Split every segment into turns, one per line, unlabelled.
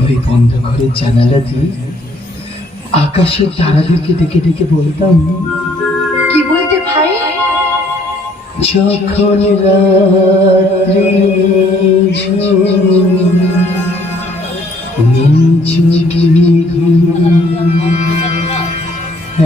ঘরে বন্ধ ঘরে জানালা দিয়ে আকাশের তারাদেরকে ডেকে ডেকে বলতাম
কি বলতে ভাই?
যখন রাত্রি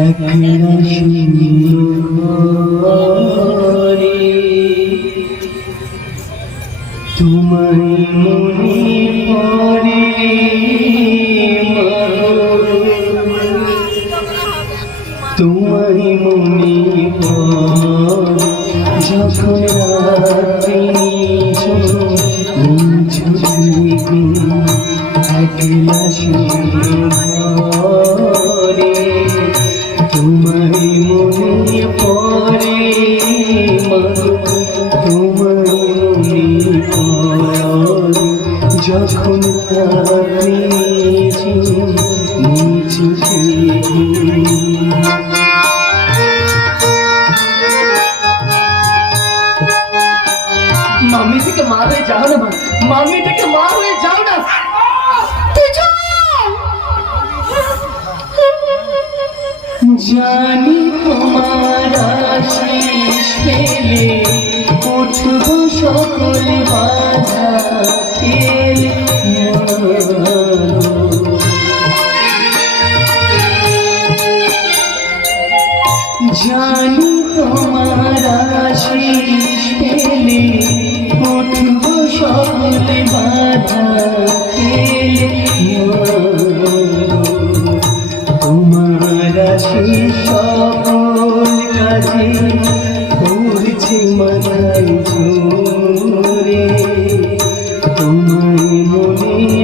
একলা তোমায় মনে পড়ে তোমায় মনে যখন রাত্রি একলা ঘরে তোমায় মনে পড়ে যখন রাত্রি ঝুঁকি মাম্মি থেকে মা হয়ে যাও না মা। থেকে মা হয়ে যাও না। জানি তোমার আশিস পেলে জানি তোমার আশিস পেলে উঠব সকল বাধা খেলে তোমার আশিস সকল কাজে করছে মাথায় জোরে। তোমায় মনে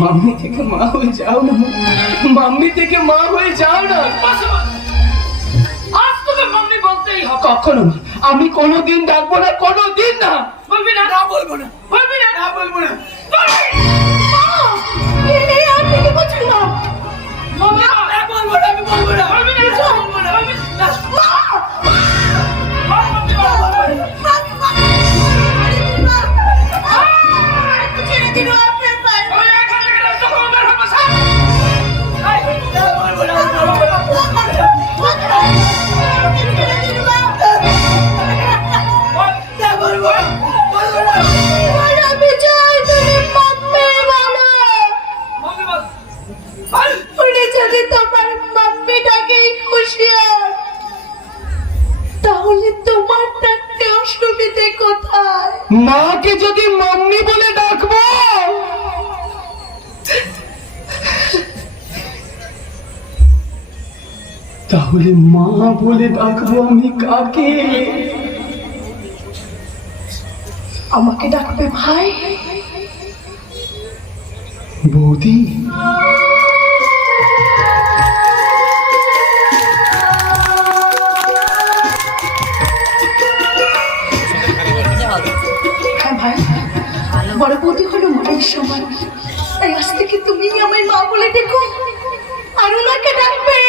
মাম্মি থেকে মা হয়ে যাও না। মাম্মি থেকে মা হয়ে যাও না।
আজ তোকে মাম্মি বলতেই হবে।
কখনো না। আমি কোনোদিন ডাকবো না, কোনোদিন না।
বলবি না বলব না। বলবি না বলব না।
যদি তোমার খুশি হয় তাহলে তোমার ডাকতে অসুবিধে কোথায়?
মাকে যদি মাম্মি বলে ডাকবো? তাহলে মা বলে ডাকবো আমি কাকে?
আমাকে ডাকবে ভাই।
বৌদি
সমান। তাই আজ থেকে তুমি আমার মা বলে ডেকো আর ওনাকে ডাকবে।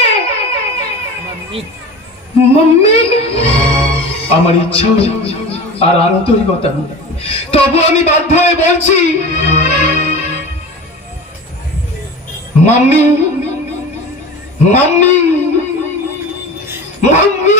মাম্মি। আমার ইচ্ছা আর আন্তরিকতা নেই। তবু আমি বাধ্য হয়ে বলছি মাম্মি মাম্মি মাম্মি।